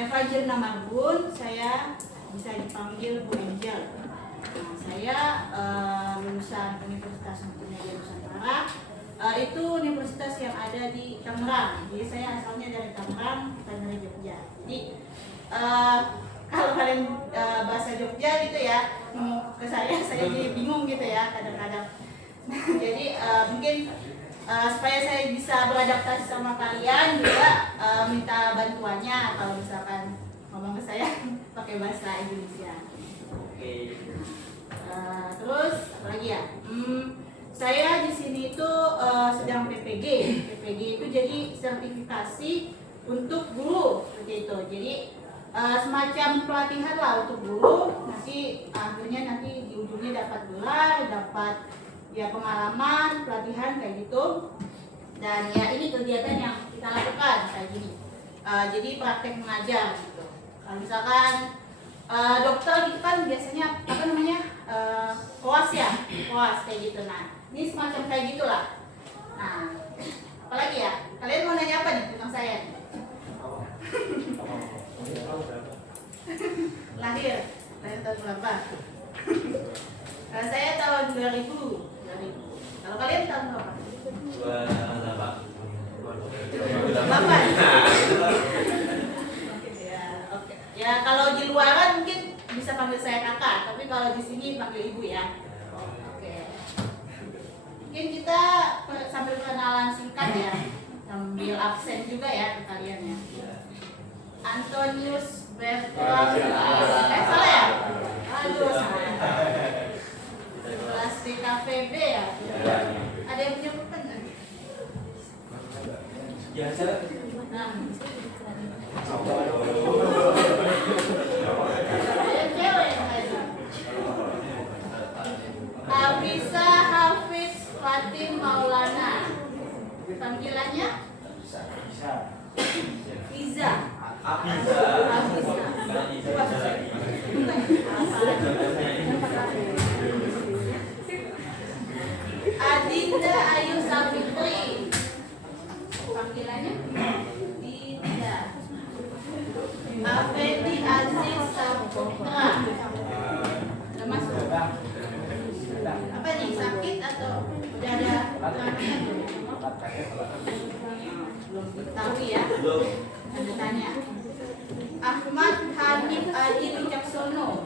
Evangelina Marbun, saya bisa dipanggil Bu Angel. Nah, saya lulusan Universitas Multimedia Nusantara. Itu universitas yang ada di Tangerang. Jadi saya asalnya dari Tangerang, bukan dari Jogja. Jadi kalau kalian bahasa Jogja gitu ya, ke saya jadi bingung gitu ya kadang-kadang. Jadi mungkin supaya saya bisa beradaptasi sama kalian juga minta bantuannya kalau misalkan ngomong ke saya pakai bahasa Indonesia. Oke. Terus apa lagi ya? Saya di sini itu sedang PPG. PPG itu jadi sertifikasi untuk guru seperti itu. Jadi semacam pelatihan lah untuk guru. Nanti akhirnya di ujungnya dapat gelar, dapat ya pengalaman, pelatihan kayak gitu. Dan ya ini kegiatan yang kita lakukan kayak gini. Jadi praktek mengajar gitu. Kalau misalkan dokter gitu kan biasanya apa namanya koas ya, koas kayak gitu. Nah ini semacam kayak gitulah. Nah apalagi ya, kalian mau nanya apa nih tentang saya? lahir tahun berapa? Saya tahun 2000. Kalau kalian tahun berapa? 28. Ya kalau di luaran mungkin bisa panggil saya kakak, tapi kalau di sini panggil ibu ya. Oke. Mungkin kita sambil kenalan singkat ya, sambil absen juga ya ke kalian ya. Antonius Bertrand. Salah ya? Aduh salah. Kelas di KPB ya. Ada yang punya pulpen nggak? Biasa. Nah. Hafiza Hafiz Fatim Maulana. Panggilannya? Iza. Adinda Ayu Safitri. Panggilannya? Dinda. Afendi Aziz Saputra. Udah masuk? Apa nih, sakit atau udah ada kelanjutan? Belum diketahui ya? Ada tanya. Ahmad Hanif Adi Wicaksono.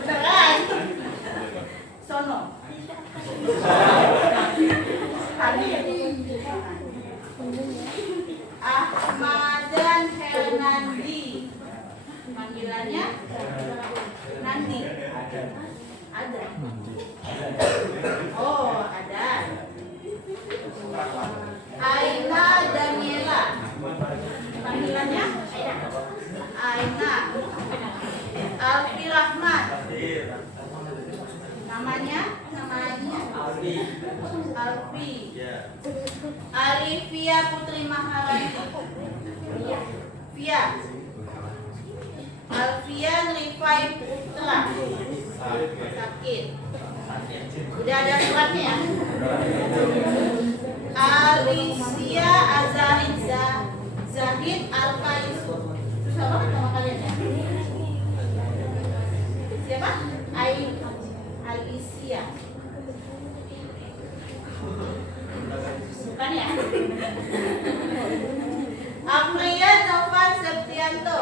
Beneran? Sono. Ahmadan Hernandi. Panggilannya Nandi. Ada. Oh, ada. Aina Daniela. Panggilannya Aina. Alfi Rahman. Namanya Alfi. Alivia Putri Maharani. Via. Alfian Rifai Putra. Sakit. Udah ada suratnya ya? Alicia Azarin Zahid Al-Kaisur. Susah banget sama kalian ya? Siapa? Alicia. Bukan ya? Afrian Novan Septianto.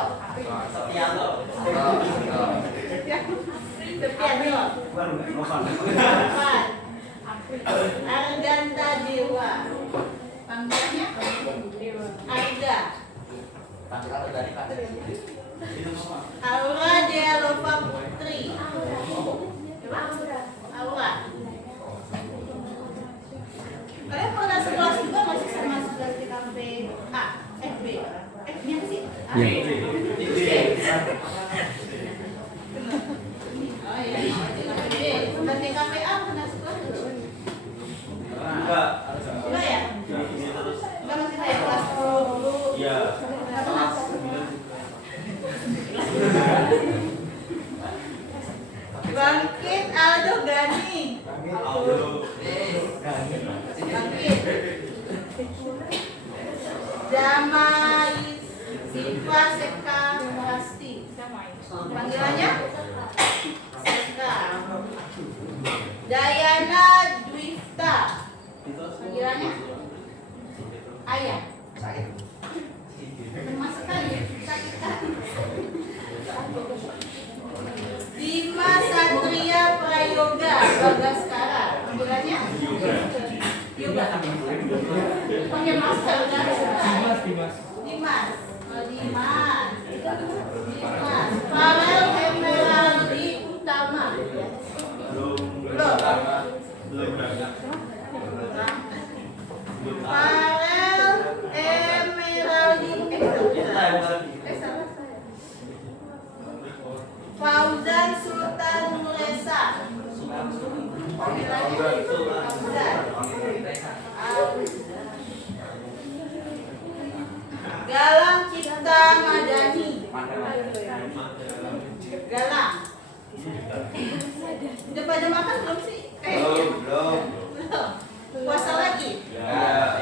Arganta Dewa. Panggilannya Arga. Aura Dealova Putri. Aura. Kalian pernah sekelas juga masih sama sekelas di KP A, FB? F-nya apa sih? Oh iya, di KPB. Dan di KPA pernah sekelas dulu? Enggak ya? Enggak masih kayak kelas 10 dulu? Iya. Bangkit Aldo Gani. Bagaskara. Panggilannya? Yoga. Pakai masker kan? Dimas. Farel Emeraldi Utama. Belum. Farel Emeraldi Fauzan Sultan Mulesa. Fauzan. Galang Cipta Madani. Galang. Udah pada makan belum sih? Belum. Puasa lagi? Ya.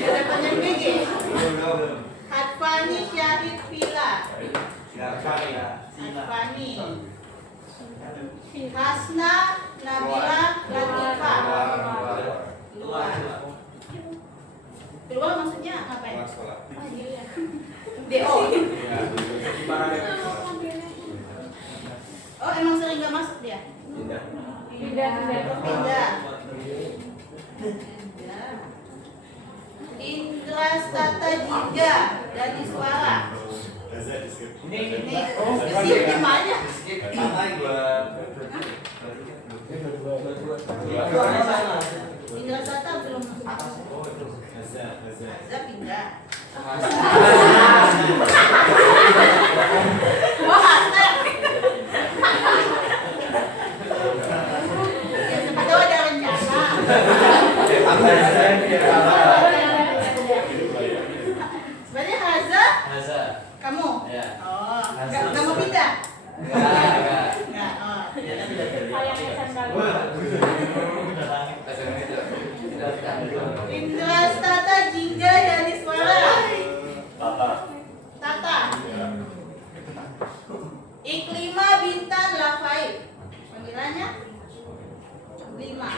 Ada banyak BG. Hadfani Syahid Villa. Hadfani. Hasna Nabila Latifah. Keluar maksudnya ngapain? DO. Oh, emang sering gak masuk dia? Pindah. Indra Stata Jiga dari Suara. Ini skip aja. Indra Stata belum masuk. Haza pindah. Wah, Haza. Ya siapa tahu ada rencana. Sebenarnya Haza? Kamu? Ya. Oh, nggak mau pindah? Nggak. Oh. Indra Stata Jingga dari Suara. Tata. Iklima Bintan Lafaid. Panggilannya? Iklima.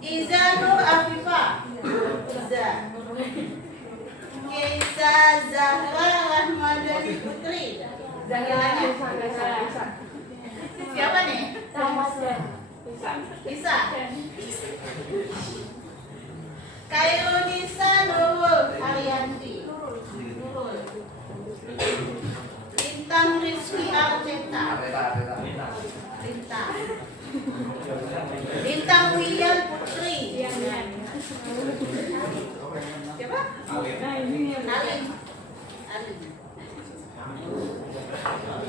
Iza Nur Afifah. Iza. Keisa Zahra Rahmadani Putri. Panggilannya? Siapa nih? Isa. Kairunisa Nurul Arianti. Bintang Rizky Arteta. Bintang William Putri. Siapa? Alim.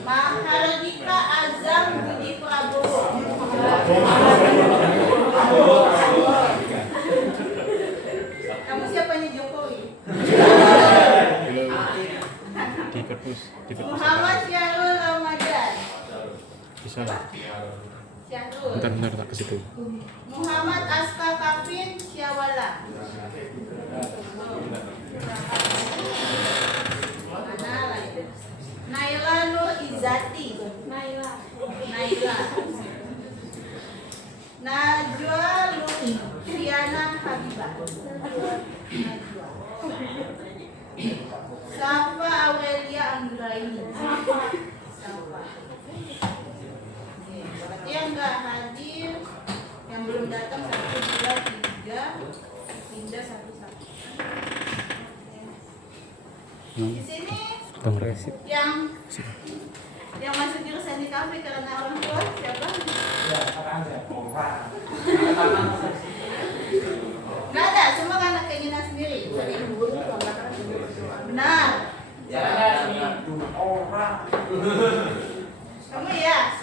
Mahardika Azam Budi Prabowo. Kamu siapanya Jokowi? Muhammad Syahrul Ramadan. Bisa. Syahrul. Bentar tak ke situ. Muhammad Aska Kafin Syawala. Mana lagi? Naila Nur Izzati. Naila. Najwa Lufiana Habibah. Najwa. Safa Aurelia Anggraini. Safa. Berarti yang nggak hadir, yang belum datang 1, 2, 3, pindah 1. Di sini yang masuk jurusan di kafe karena orang tua siapa? Nggak ada, semua anak keinginan sendiri. Benar. Kamu ya?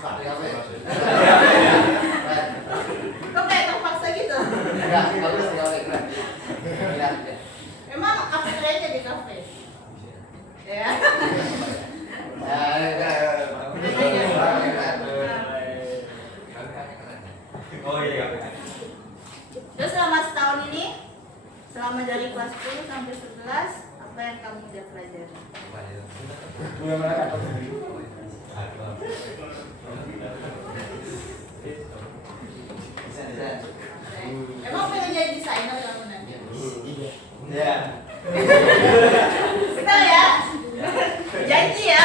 Kok kayak terpaksa gitu? Emang apa aja di kafe? Ya. Terus selama setahun ini, selama dari kelas 10 sampai 11, apa yang kamu udah pelajari? Emang pengen jadi desainer kamu nanti? Iya. Betul ya? Janji ya?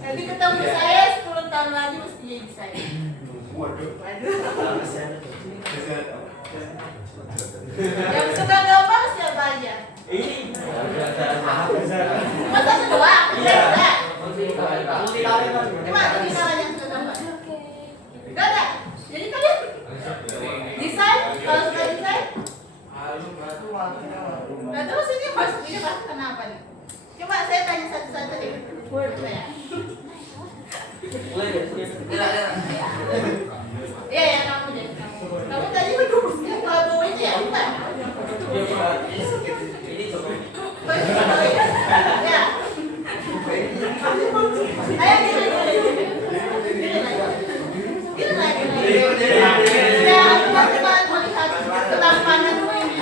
Nanti ketemu saya 10 tahun lagi mesti jadi saya. Waduh. Yang suka gambar siapa aja? Masa kedua? Iya. Gimana tuh gimana yang suka gambar? Gak ada. Jadi kalian desain, kalau suka desain? Nah terus ini masuk kenapa nih? Coba saya tanya satu-satu deh. Coba ya. Iya ya kamu deh. Kamu tadi yang kalau itu ya bukan? Ya. Ayo gini lagi. Ya, aku mau melihat ketampananmu ini.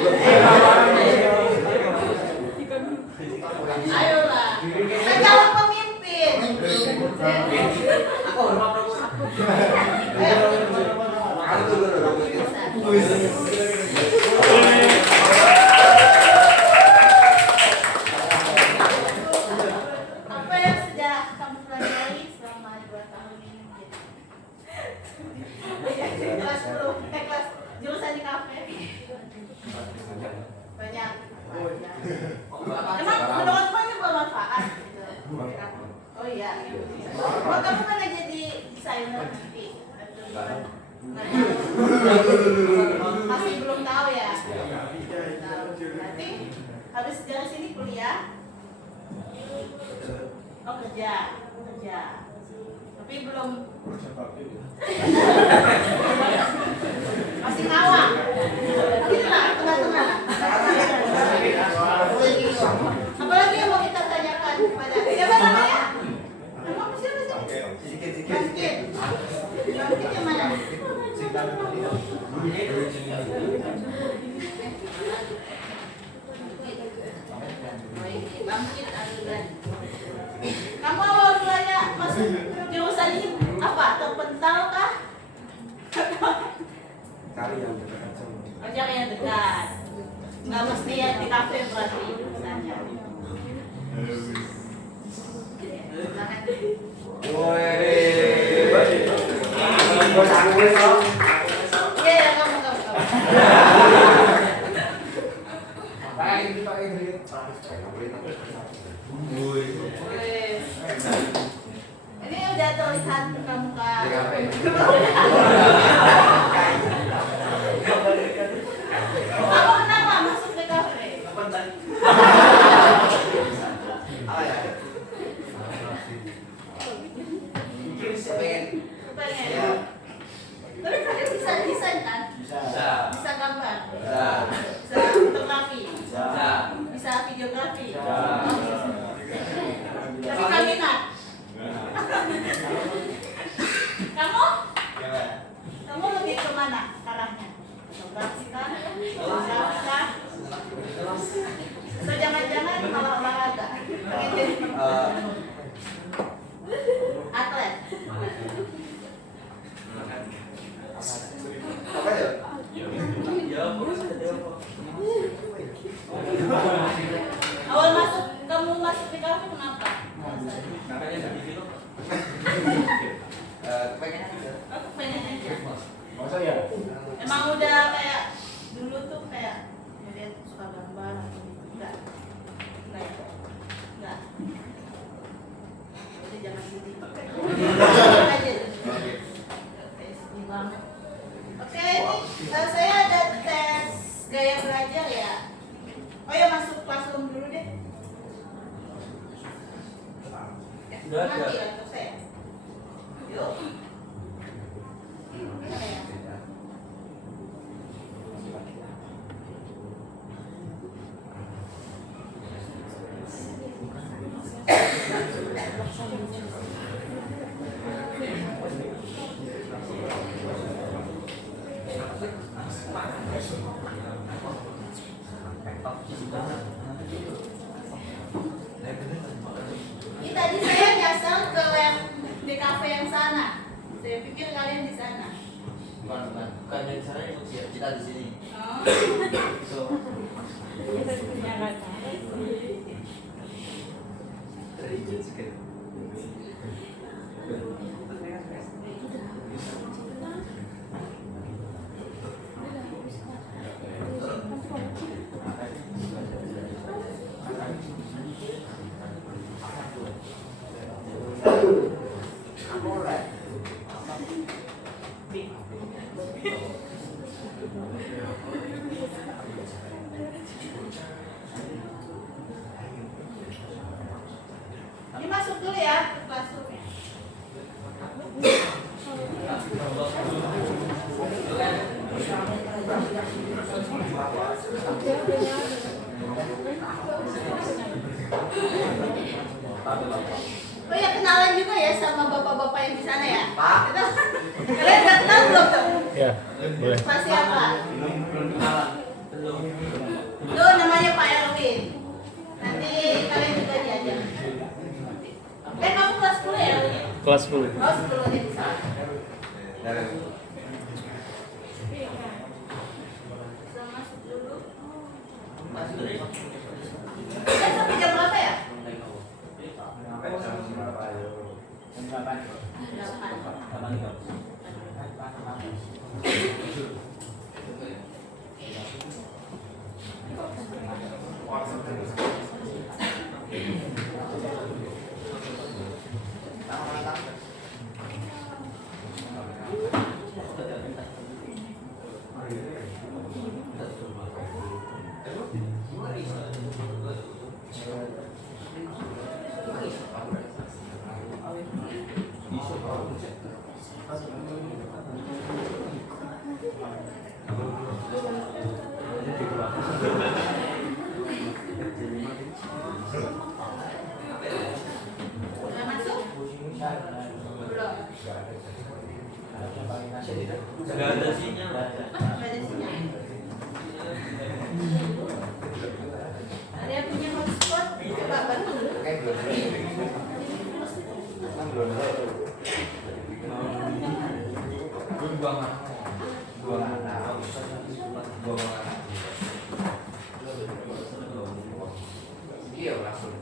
Ayolah, kita calon pemimpin. Apa yang sudah kamu pelajari selama 2 tahun ini? Kelas 10, kelas jurusan di kafe. Banyak. Emang menurutmu ini bermanfaat? Oh iya. Oh, kamu pernah jadi desainer nanti? Masih belum tahu ya? Nanti habis dari sini kuliah? Oh kerja. Tapi belum. Masih ngawang. Inilah tengah-tengah. Apalagi yang mau kita tanyakan kepada siapa namanya? Nama siapa sih? Bangkit. Bangkit yang mana? Bangkit Aludan. Kamu awal mulanya masuk jurusan ini apa? Terpental kah? Cari yang dekat. Nggak mesti yang di kafe berarti misalnya. Iya, kamu. Ini udah terlihat kamu kan? Kamu kenapa masuk ke kafe? Pengen. Tapi kalian bisa desain kan? Bisa gambar? Bisa fotografi? Bisa videografi? Tapi nggak minat? Kamu lebih kemana arahnya? Fotografi kah? Fotografi kah? Atau jangan-jangan malah olahraga? Pengen jadi atlet? Awal kamu masuk di kafe kenapa? Pengen aja. Emang udah kayak dulu tuh kayak ngeliat suka gambar atau enggak? Enggak. Jadi jangan sedih. Aja. Sedih banget. Oke, ini saya ada tes gaya belajar ya. Oh ya, masuk classroom dulu deh. Udah ada. Nanti lah untuk saya. Yuk. Gimana ya? Ini tadi saya nyasar ke yang di kafe yang sana. Saya pikir kalian di sana. Bukan dari sana itu kita di sini. Oh. So, Ini masuk dulu ya ke classroomnya. Oh ya, kenalan juga ya sama bapak-bapak yang di sana ya. Pak. Kalian udah kenal belum tuh? Ya, boleh. Masih apa? Belum kenalan. Belum. Tuh namanya Pak Erwin. Nanti kalian juga diajak. Kamu kelas 10 ya? Erwin? Kelas 10. Oh 10 nih bisa. Bisa masuk dulu. Kan sampai jam berapa ya? 8. Udah masuk? Belum. Sudah ada sinyal. Nggak ada sinyal. Ada yang punya hotspot? Coba bantu. Iya langsung.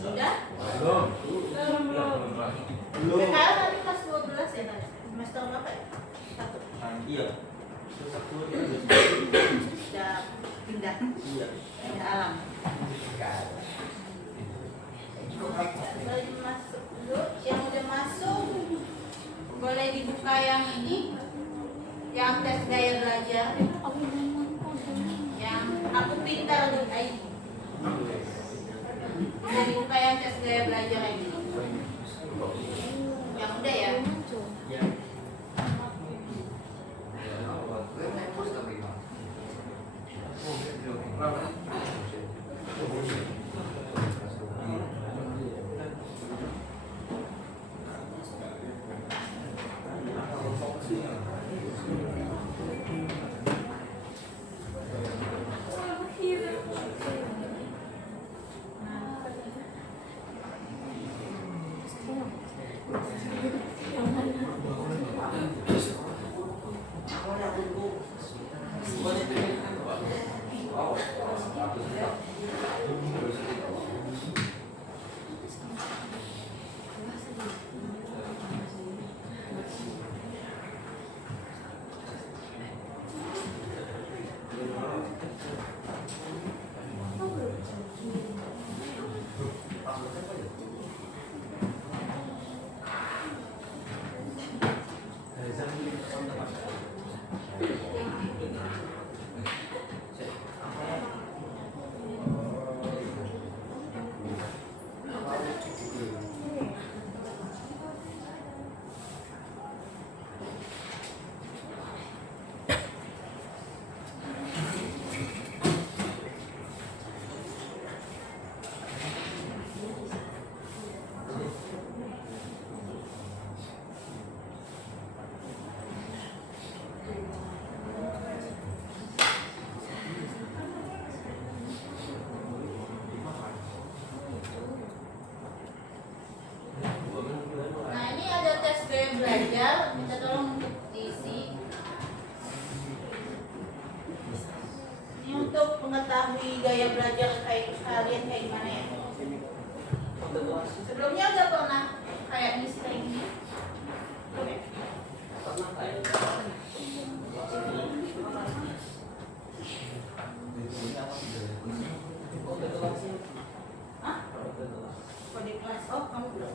Sudah? Belum. PKL tadi kelas 12 ya tadi? Semester berapa ya? 1. Iya. Sudah pindah. Iya. Pindah alam. Boleh masuk dulu. Yang udah masuk boleh dibuka yang ini, yang tes gaya belajar, yang aku pintar untuk ID. Boleh dibuka yang tes gaya belajar ini. Yang udah ya. belajar, minta tolong untuk diisi. Ini untuk mengetahui gaya belajar kayak kalian kayak gimana ya. Sebelumnya udah pernah kayak ngisi kayak gini? Belum ya? Pernah kayak Hah? Kode kelas. Oh, kamu belum.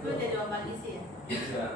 Itu udah jawaban isi ya? Iya.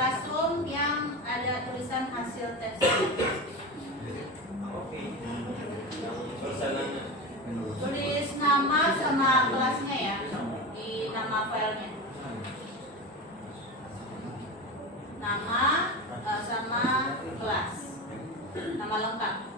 classroom yang ada tulisan hasil tes. Tulis nama sama kelasnya ya di nama filenya. Nama sama kelas. Nama lengkap.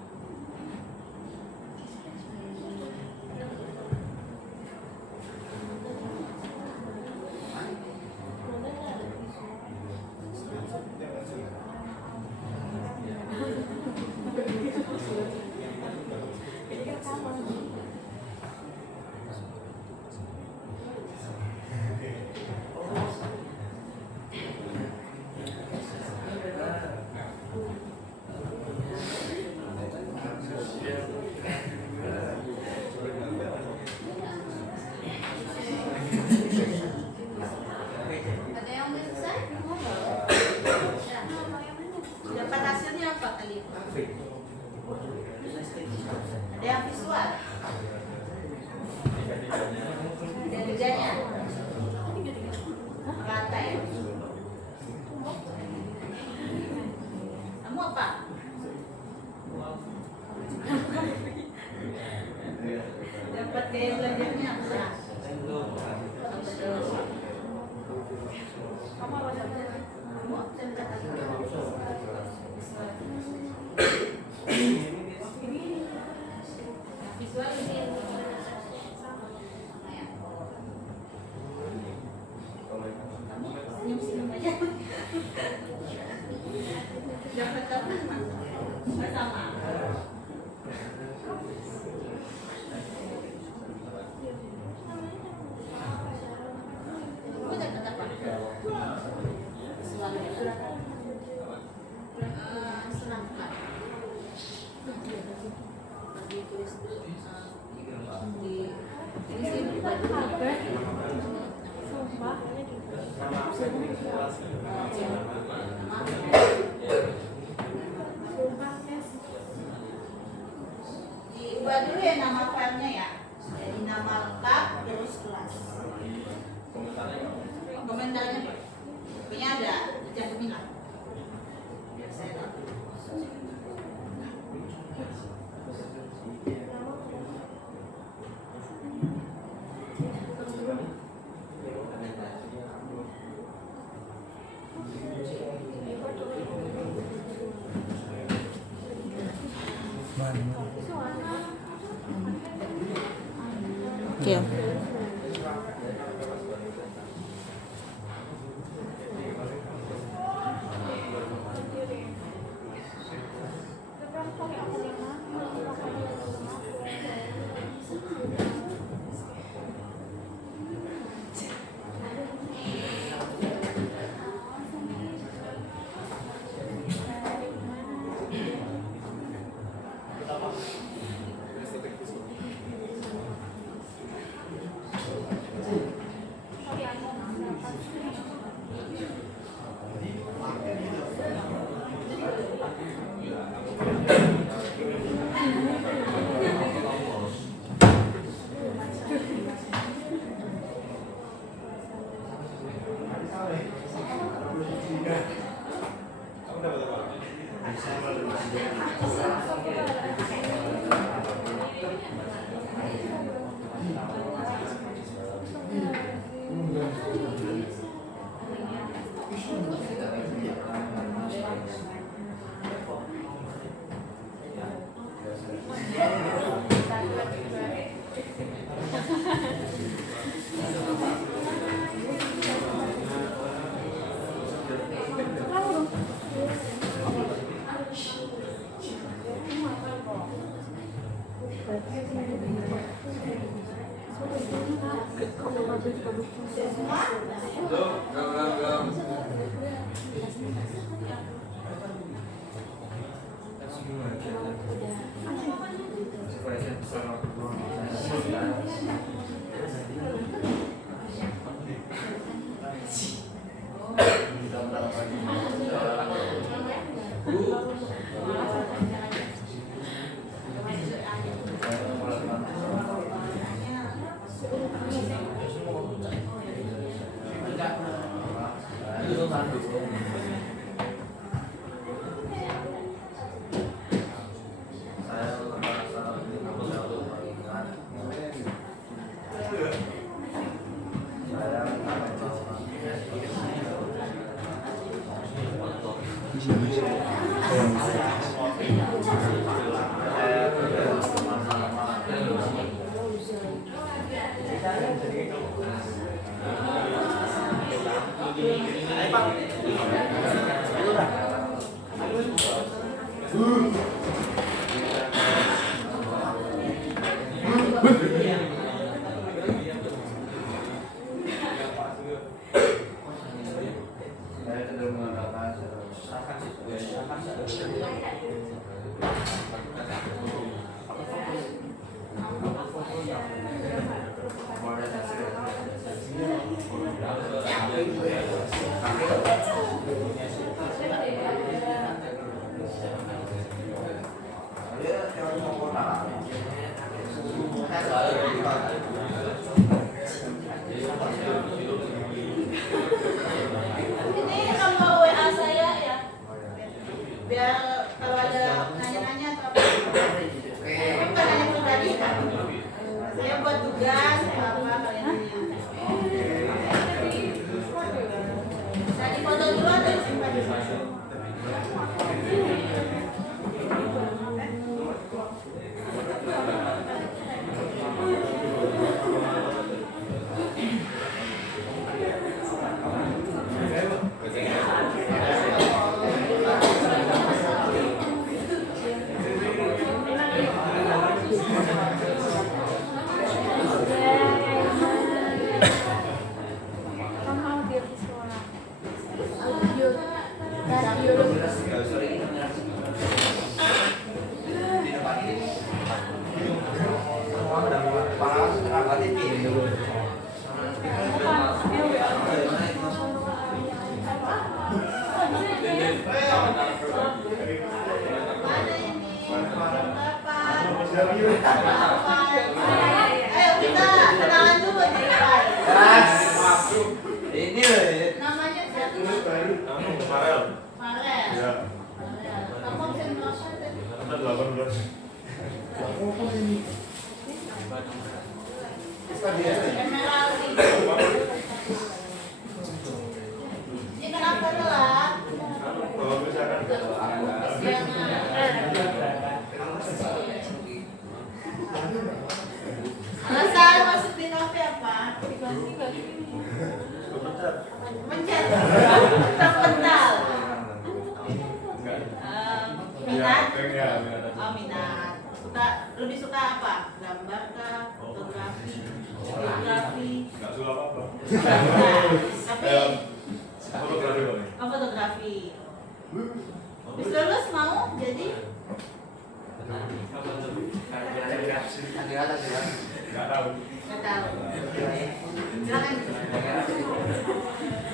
Ada yang udah selesai? Dapat hasilnya apa kali? Ada yang visual? Ada kerjanya? Rata ya? Kamu apa? Dapat gaya belajarnya apa? Kamu apa dapat? Kamu absen kata visual ini senyum-senyum aja. Dapat apa? Sama. Kamu dapat apa? Serangkat. Ditulis di ini sih diubah dulu ya nama filenya ya. Jadi nama lengkap terus kelas. Komentarnya apa? Pokoknya ada dicantumin lah. Biar saya tahu. Oke. Itu satu. Ini nomor WA saya ya. Biar kalau ada nanya-nanya atau apa. Ini bukan nanya pribadi kan. Saya buat tugas apa kalian nanya. Bisa difoto dulu atau disimpan di sini? Mana ini? Berapa? Ayo kita kenalan dulu nih Pak. Ini loh ya. Namanya siapa? Farel. Farel. Ya. Kamu absen berapa tadi? Ada 18. Emeraldi. Ini kenapa telat? Kalau misalkan Alasan masuk di kafe apa? Mencet. Terpental. Minat? Oh minat. Lebih suka apa? Gambar kah? Fotografi? Videografi? nggak suka apa-apa. Tapi Fotografi kok. oh, fotografi. Bis lulus mau jadi? Nggak tahu. Nggak tahu. Silakan.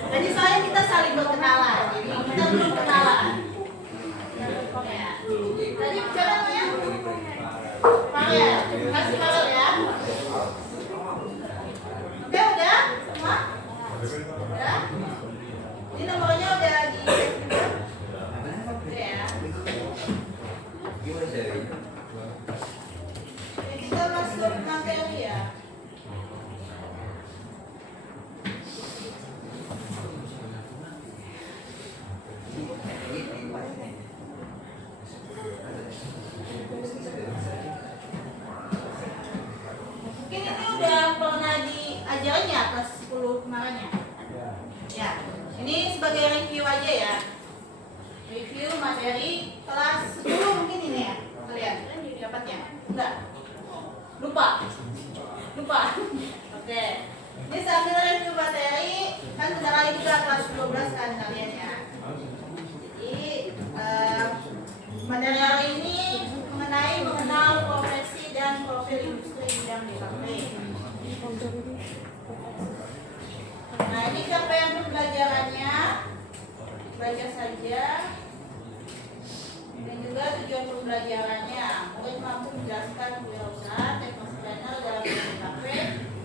Tadi soalnya kita saling berkenalan, jadi kita belum kenalan. Ya. Tadi siapa namanya? Farel. Kasih Farel ya. Oke, udah? Semua? Udah? Ini nomornya udah di Oke ya. Oke, kita masuk materi ya. Mungkin ini udah pernah diajarin ya kelas 10 kemarin ya? Ya, ini sebagai review aja ya. Review materi kelas 10 mungkin ini ya. Kalian dapatnya? Enggak? Lupa? Oke. Ini sambil review materi, kan sebentar lagi juga kelas 12 kan kalian ya. Jadi materi hari ini mengenai mengenal profesi dan profil industri bidang DKV. Nah ini capaian pembelajarannya, baca saja. Dan juga tujuan pembelajarannya, murid mampu menjelaskan kewirausahaan teknik planner dalam bidang DKV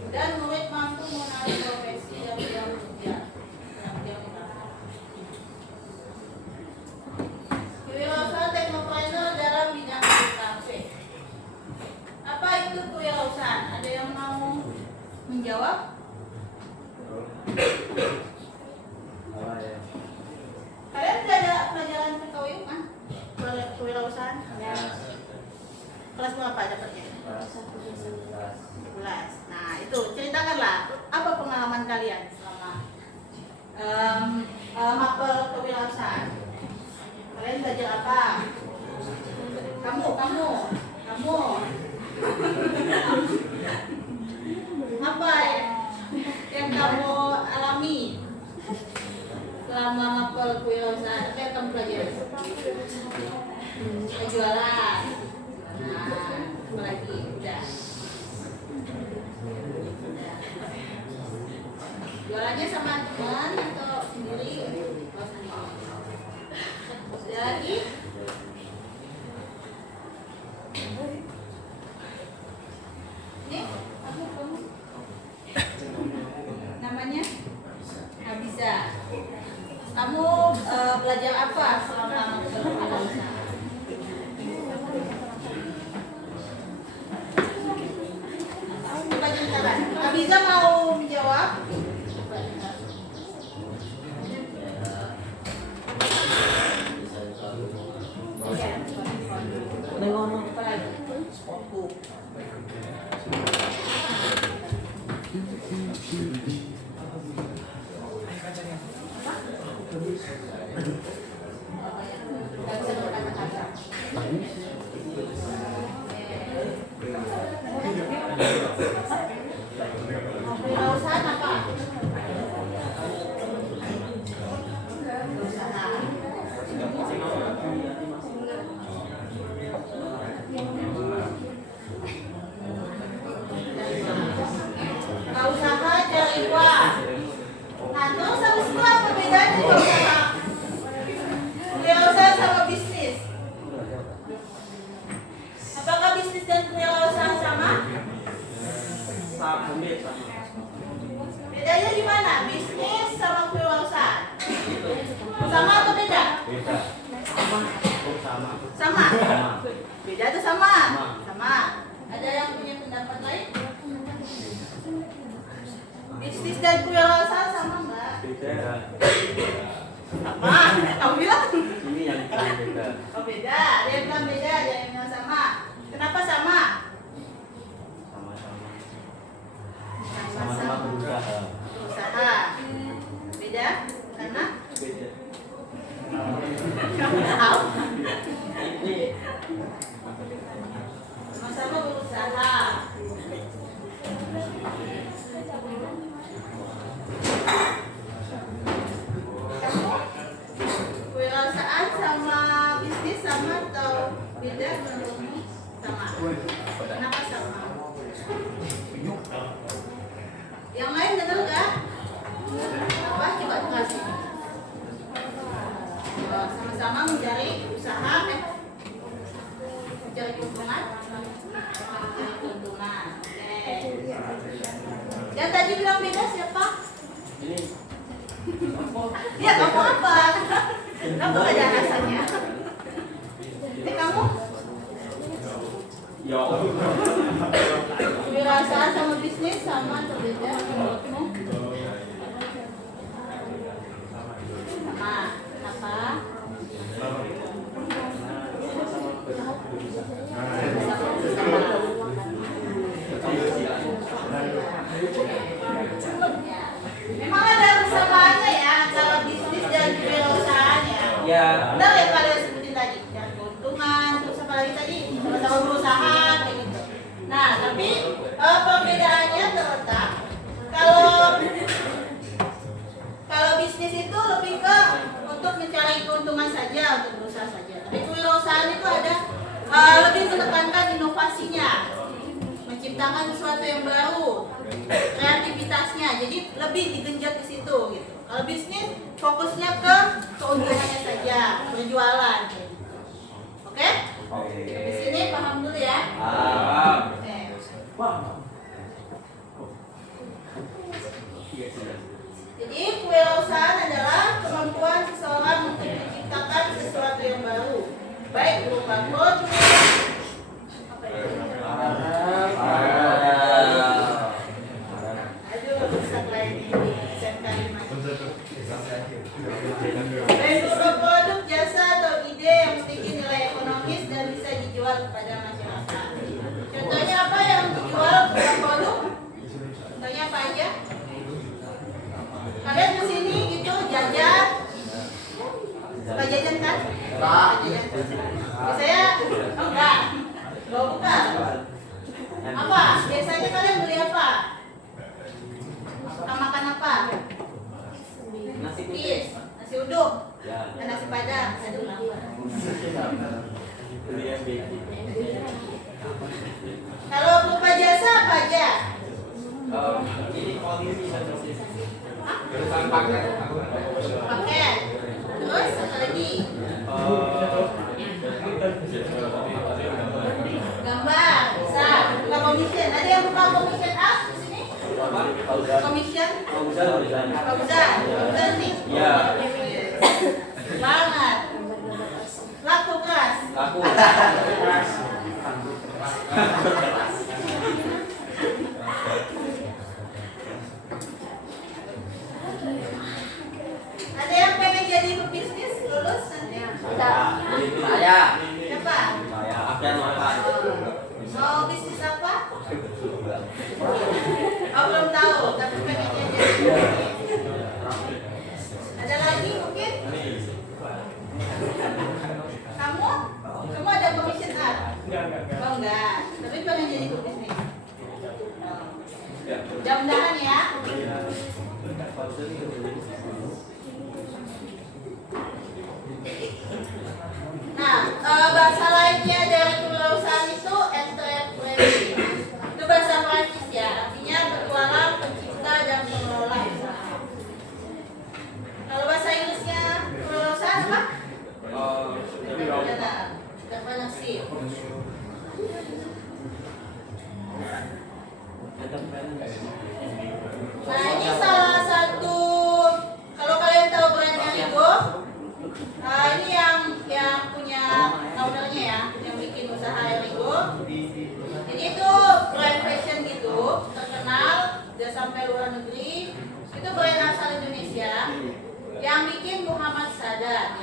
dan murid mampu mengenali profesi dan bidang kerja dalam bidang DKV. Kewirausahaan teknopreneur dalam bidang DKV. Apa itu kewirausahaan? Ada yang mau menjawab? Kalian sudah ada pelajaran PKWU kan? Kewirausahaan? Ya. Kelas berapa dapatnya? 11. Nah itu ceritakanlah apa pengalaman kalian selama Jualannya sama teman atau sendiri? Oh, sendiri. Ada lagi? Ini kamu. Namanya? Abiza. Kamu belajar apa selama berwirausaha? Coba ceritakan. Abiza mau menjawab? Apa lagi? Nggak bisa berkata-kata. Wirausaha apa? Usaha cari uang. Nah, terus habis itu apa bedanya usaha? Wirausaha sama bisnis. Apakah bisnis dan wirausaha sama? Bedanya gimana? Bisnis sama wirausaha? Sama atau beda? Beda. Sama. Beda atau sama? Sama. Ada yang punya pendapat lain? Bisnis dan wirausaha sama enggak? Beda. Sama. Kamu bilang? Ini yang beda. Oh beda. Ada yang bilang beda, ada yang bilang sama. Kenapa sama? Sama-sama. Sama-sama berusaha. Usaha. Beda? Karena? Beda. Kamu tahu? Ini Sama-sama berusaha. Wirausahaan sama bisnis sama atau beda menurutmu? Sama. Kenapa sama? Yang lain benar nggak? Apa? Coba kasih. Sama-sama mencari usaha, mencari keuntungan. Mencari keuntungan. Oke. Yang tadi bilang beda siapa? ini Ya kamu apa? Kamu gak ada alasannya. Kamu? ya Wirausaha sama bisnis sama atau beda menurutmu? Sama. Apa? Memang ada persamaannya ya antara bisnis dan wirausahaannya. ya Benar ya kalian sebutin tadi, cari keuntungan, terus apa lagi tadi, sama-sama berusaha kayak gitu. Nah, tapi perbedaannya terletak kalau bisnis itu lebih ke untuk mencari keuntungan saja, untuk berusaha saja. Tapi kewirausahaan itu ada lebih menekankan inovasinya, menciptakan sesuatu yang baru, kreativitasnya. Jadi lebih digenjot di situ gitu. Kalau bisnis fokusnya ke keuntungannya saja, berjualan. Oke? Di sini paham dulu ya. Oke. Jadi kewirausahaan adalah kemampuan seseorang untuk menciptakan sesuatu yang baru, baik berupa produk. Apa itu? Aduh, rusak lain ini. Saya kalimat. Baik berupa produk, jasa atau ide yang memiliki nilai ekonomis dan bisa dijual kepada masyarakat. Contohnya apa yang dijual berupa produk? Contohnya apa aja? Kalian kesini gitu jajan, suka jajan kan? Jajan. Biasanya enggak, bukan. Apa? Biasanya kalian beli apa? Suka makan apa? nasi Pis, nasi uduk, ya dan nasi padang. Aduh lapar. beli yang beda. Kalau berupa jasa apa aja? Ini kondisi dan Hah? Paket. Terus apa lagi? Gambar. Bisa. Buka commission. Ada yang buka commission up di sini? Commission? Fauzan nih? Iya. Semangat. Laku keras. Aku. Ada yang pengen jadi pebisnis lulus nanti? Saya. Siapa? Saya akan makan. Mau bisnis apa? Oh, belum tahu, tapi pengennya jadi. Ada lagi mungkin? Kamu? Kamu ada commission art? Oh enggak, tapi pengen jadi pebisnis. Mudah-mudahan ya. Nah, bahasa lainnya dari kewirausahaan itu entrepreneurship. Itu bahasa Prancis ya, artinya petualang, pencipta, dan pengelola usaha. Kalau bahasa Inggrisnya kewirausahaan apa? Entrepreneurship. Nah, ini salah satu, kalau kalian tahu brandnya Rigo, ini yang punya ownernya ya, yang bikin usaha Rigo. Jadi itu brand fashion gitu, terkenal, udah sampai luar negeri. Itu brand asal Indonesia, yang bikin Muhammad Sadat.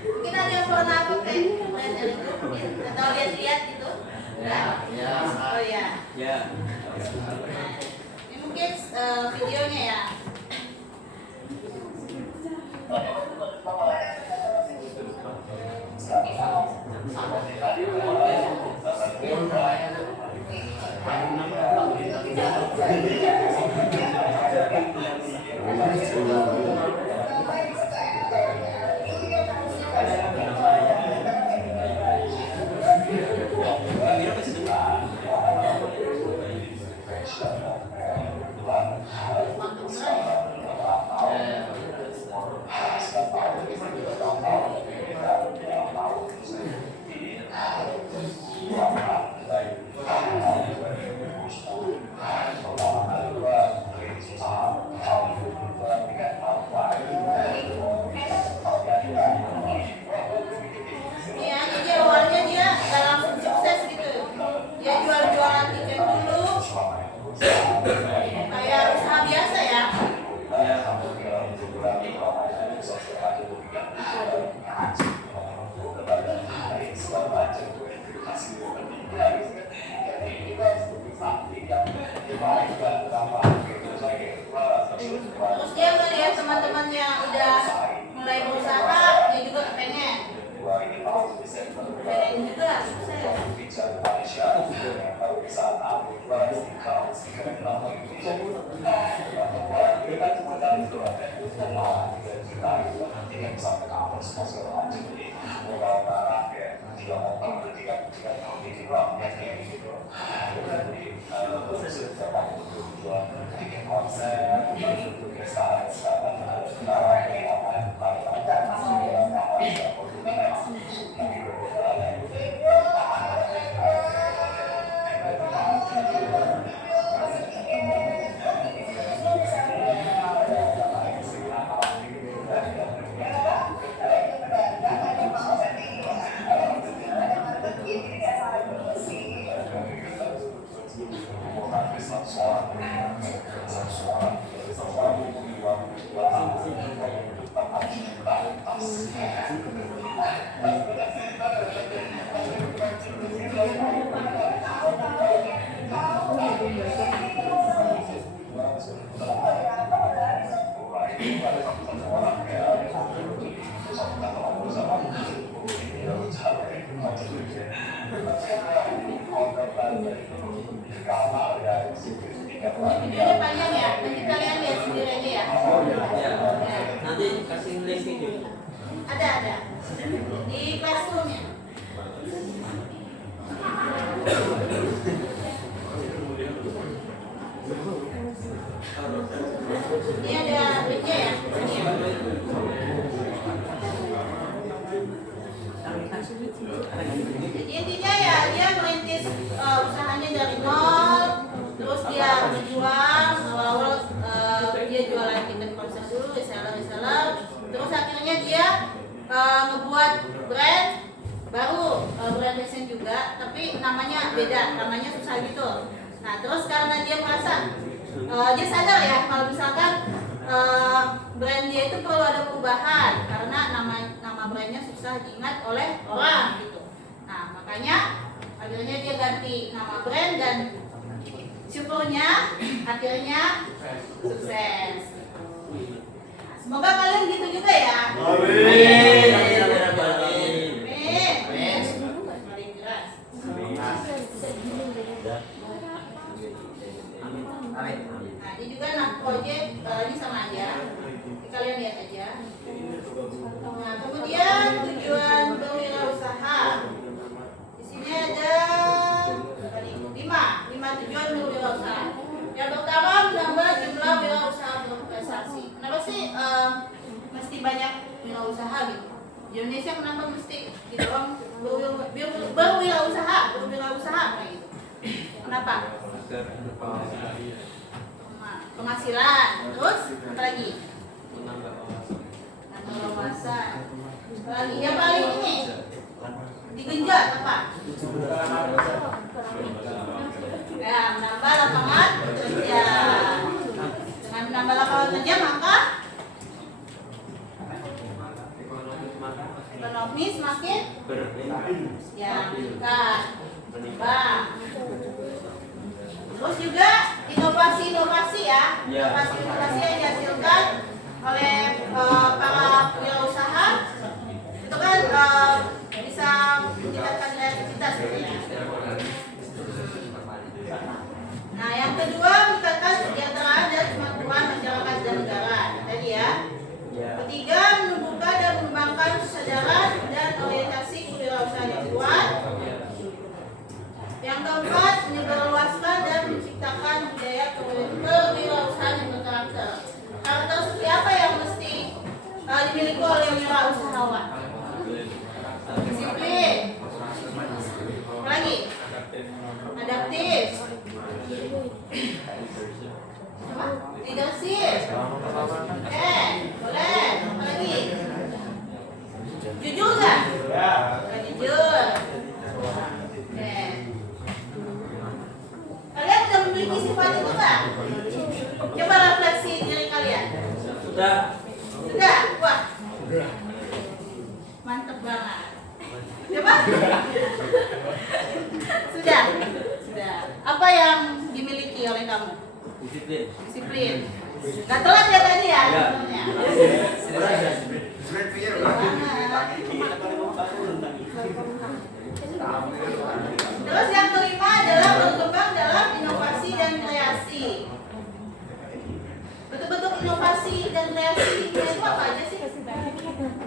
Mungkin ada yang pernah pakai brand Rigo, atau lihat-lihat gitu? Ya. Oh ya. Ya. Nah, ini mungkin videonya ya. Iya, jadi awalnya dia nggak langsung sukses gitu. Dia jual-jualan tiket dulu, kayak usaha biasa ya. Terus dia melihat teman-teman yang udah mulai berusaha, dia juga kepengen. Pengen juga sukses. Videonya panjang ya, nanti kalian lihat sendiri aja ya. Ya. Nanti kasih link video. Ada di classroomnya. Kalau ngebuat brand baru, brand fashion juga, tapi namanya beda, namanya susah gitu. Nah terus karena dia merasa dia sadar ya kalau misalkan brand dia itu perlu ada perubahan karena nama brandnya susah diingat oleh orang gitu. Nah makanya akhirnya dia ganti nama brand dan syukurnya akhirnya sukses. Semoga kalian gitu juga ya. Amin. Amin. Paling keras. Nah, ini juga project ini sama aja. Kalian lihat aja. Nah, kemudian tujuan berwirausaha. Di sini ada 5 tujuan berwirausaha. Yang pertama, menambah jumlah wirausaha berprestasi. Kenapa sih mesti banyak wirausaha gitu? Di Indonesia kenapa mesti didorong berwirausaha kayak gitu? Kenapa? Penghasilan, terus apa lagi? Menambah wawasan. Apa lagi? Yang paling ini digenjot apa? Ya, menambah lapangan kerja. Dengan menambah lapangan kerja maka ekonomi semakin ya meningkat, berkembang. Terus juga inovasi ya, inovasi yang dihasilkan oleh para wirausaha itu kan bisa meningkatkan kreativitas gitu ya. Nah yang kedua meningkatkan kesejahteraan dan kemampuan masyarakat dan negara tadi ya. Ketiga menumbuhkan dan mengembangkan kesadaran dan orientasi kewirausahaan yang kuat. Yang keempat, menyebarluaskan dan menciptakan budaya kewirausahaan yang berkarakter. Karakter seperti apa yang mesti dimiliki oleh wirausahawan? Disiplin. Apa lagi? Adaptif. Apa? Leadership. Boleh. Apa lagi? Jujur nggak? Jujur. Kalian sudah memiliki sifat itu nggak? Coba refleksi diri kalian. Sudah. Wah. Mantep banget. Coba. Sudah. Apa yang dimiliki oleh kamu? Disiplin. Gak telat ya tadi ya? Terus yang kelima adalah berkembang dalam inovasi dan kreasi. Bentuk-bentuk inovasi dan kreasi itu apa aja sih?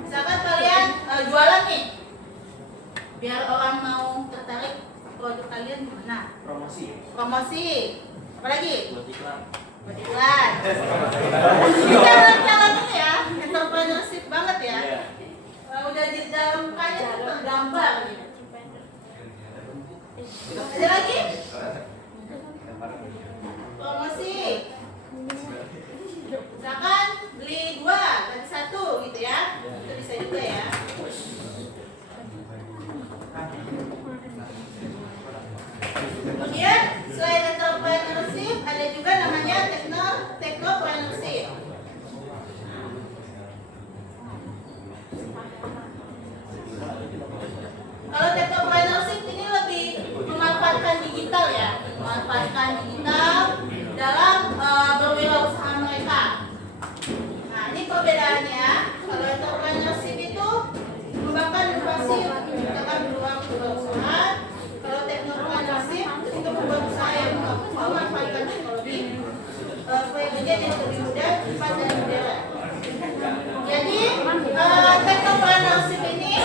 Misalkan kalian jualan nih, biar orang mau tertarik produk kalian gimana? Promosi. Apa lagi? Buat iklan. Ini cara ini ya, entrepreneurship banget ya. Udah di dalam mukanya tuh tergambar gitu. Ada lagi? Promosi. Misalkan beli 2 ganti 1 gitu ya. Itu bisa juga ya. Kemudian selain entrepreneurship ada juga namanya technopreneurship. Kalau technopreneurship ini lebih memanfaatkan digital ya, memanfaatkan digital dalam berwirausaha mereka. Nah ini perbedaannya. Kalau entrepreneurship itu mengembangkan inovasi untuk menciptakan peluang berusaha. Kalau technopreneurship itu membuat usaha yang memanfaatkan teknologi supaya menjadi lebih mudah, cepat dan modern. Jadi technopreneurship ini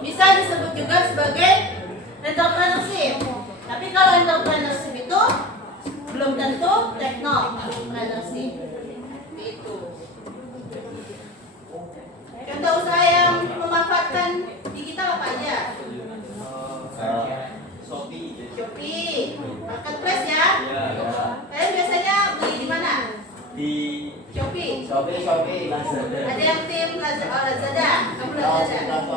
bisa disebut juga sebagai entrepreneurship. Tapi kalau entrepreneurship itu belum tentu technopreneurship. Itu. Contoh usaha yang memanfaatkan digital apa aja? Shopee, marketplace ya. Kalian biasanya beli di mana? Di Shopee. Shopee, Lazada. Ada yang tim Lazada, kamu Lazada.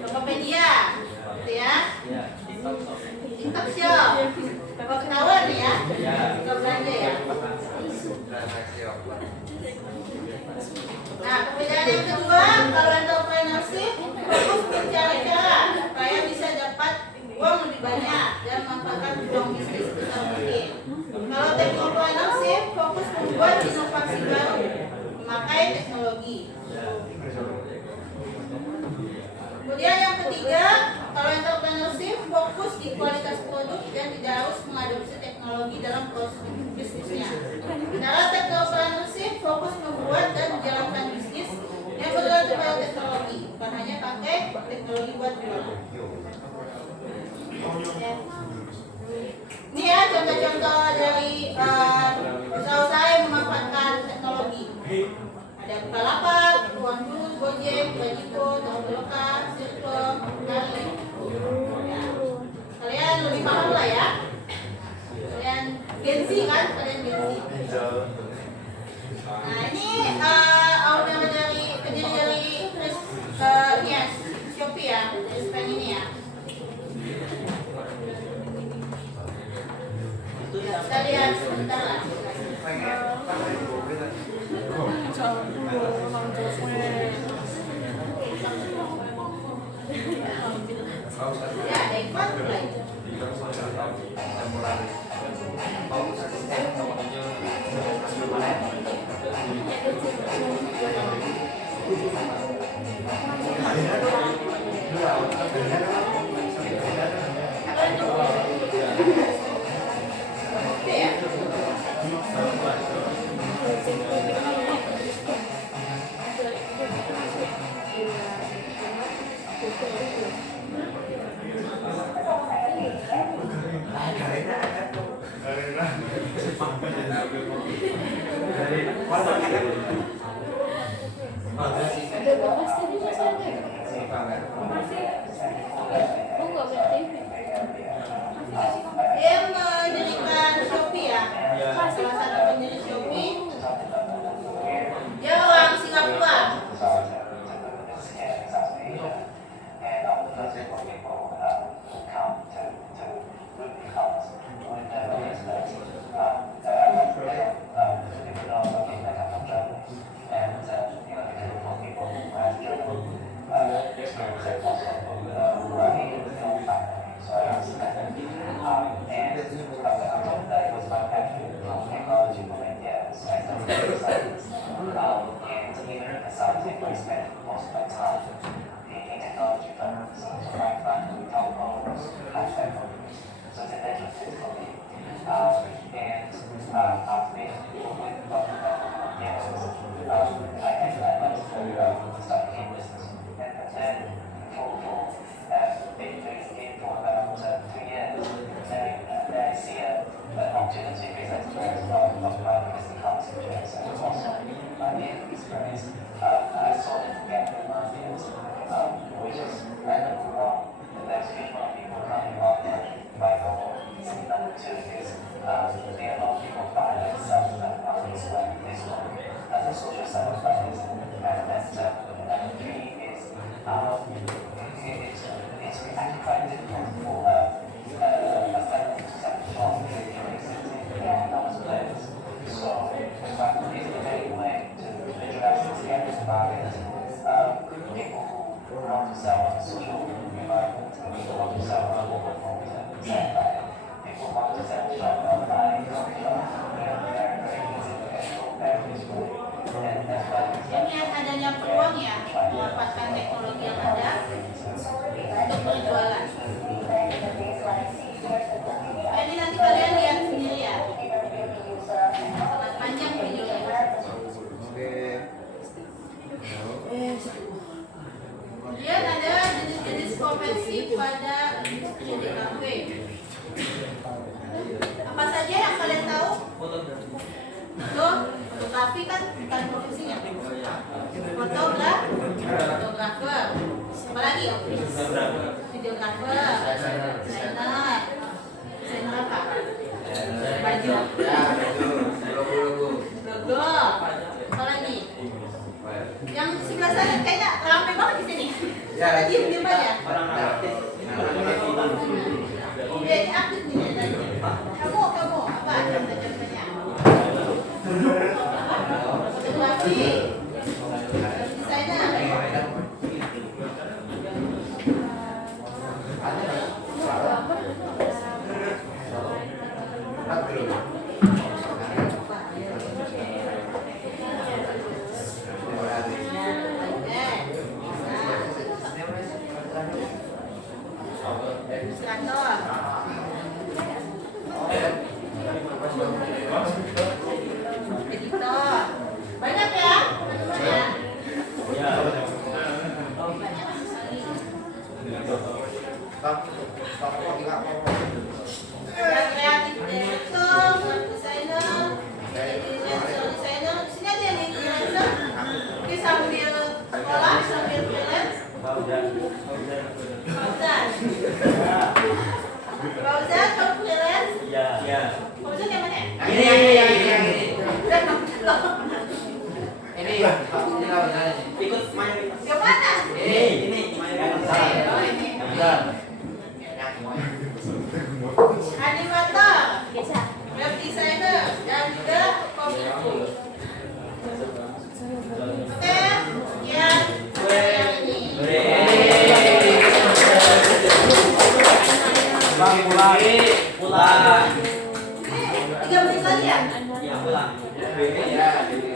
Tokopedia, gitu ya. Ya, TikTok Shop. TikTok Shop. Bapak ketahuan ya? Ya. Suka belanja ya? Nah, perbedaan yang kedua, kalau entrepreneurship fokus mencari-cara supaya bisa dapat uang lebih banyak dan memanfaatkan peluang bisnis sebesar mungkin. Kalau technopreneurship fokus membuat inovasi baru, memakai teknologi. Kemudian yang ketiga, kalau entrepreneurship fokus di kualitas produk dan tidak harus mengadopsi teknologi dalam proses bisnisnya. Dalam technopreneurship fokus membuat dan menjalankan bisnis yang bergantung pada teknologi, bukan hanya pakai teknologi buat jualan. Ini ya contoh-contoh dari usaha-usaha yang memanfaatkan teknologi. Ada Bukalapak, Tuandu, Gojek, Bajiko, Tokopedia, Circle, Kali. Ya. Kalian lebih paham lah ya. Kalian Gensi kan? Kalian Gensi. Nah ini owner dari pendiri dari Shopee ya, dari Spend ini ya. Kita lihat sebentar lah. Ya, ada iklan mulai. Oke ya. Dia mendirikan Shopee ya, salah satu pendiri Shopee. Dia orang Singapura. Ini adanya peluang ya, memanfaatkan teknologi yang ada untuk berjualan. Ini nanti kalian lihat sendiri ya, sangat panjang videonya. Kemudian ada jenis-jenis profesi pada industri DKV. Apa saja yang kalian tahu? Tuh, fotografi kan bukan profesinya. Fotografer. Apa lagi? Videografer. Desainer apa? Baju. Logo. Apa lagi? Kita diem aja. Orang aktif. Iya, ini aktif nih tadi. Kamu apa contohnya? Fotografi. Desainer. Ilustrator. Editor. Banyak ya? Banyak sekali. Ada kreatif director, web designer, designer. Di sini ada yang influencer. Oke, sambil sekolah, sambil freelance. Fauzan, kamu freelance? Iya. Fauzan yang mana? Ini. Ikut main. Yang mana? Ini. Oh, ini. Animator, web designer, dan juga komiku. Oke, sekian hari ini. Pulang. 3 menit lagi ya? Ya pulang.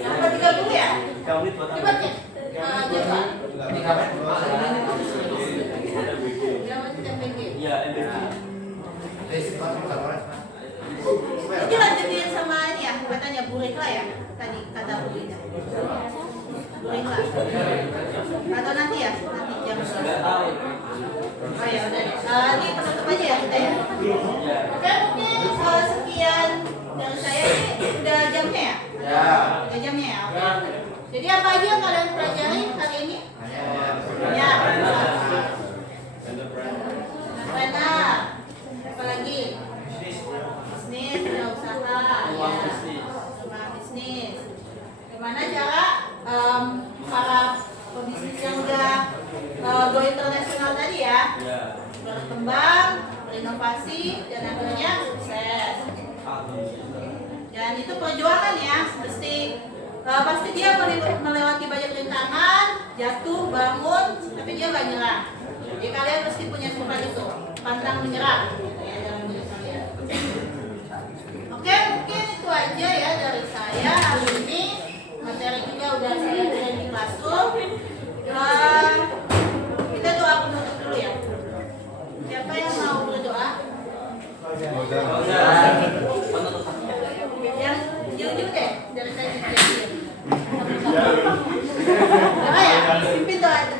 Apa 30 ya? Kamu buat Coba cek. Coba. Iya, MBG. Ini lanjutin sama ini ya, katanya Bu Rikla ya? Tadi kata Bu Rikla. Bu Rikla. Atau nanti ya? Nanti jam Enggak tahu. Oh ya udah. Ini penutup aja ya kita ya. Iya. Oke, mungkin sekian dari saya. Ini udah jamnya ya? Udah jamnya ya. Oke. Jadi apa aja yang kalian pelajari hari ini? Ya. Entrepreneur. Apa lagi? Bisnis, usaha. Ya. Usaha bisnis. Gimana cara para pebisnis yang udah go internasional tadi ya? Iya. Berkembang, berinovasi, dan akhirnya sukses. Dan itu perjuangan ya, pasti dia melewati banyak rintangan, jatuh, bangun, tapi dia nggak nyerah. Jadi kalian pasti punya sifat itu, pantang menyerah, gitu ya dalam diri kalian. Oke, mungkin itu aja ya dari saya hari ini. Materi juga udah saya kirim di Classroom. Kita doa penutup dulu ya. Siapa yang mau berdoa? Yang jujur deh dari saya jujur. Doa ya, pimpin doa itu.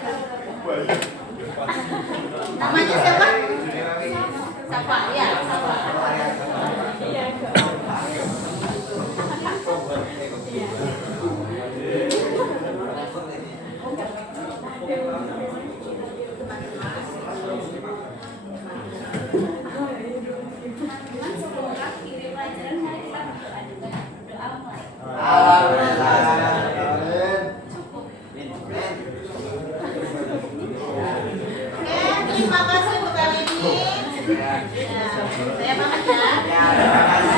Namanya siapa? Safa, ya Safa. Terima kasih untuk hari ini. Ya, saya pamit ya.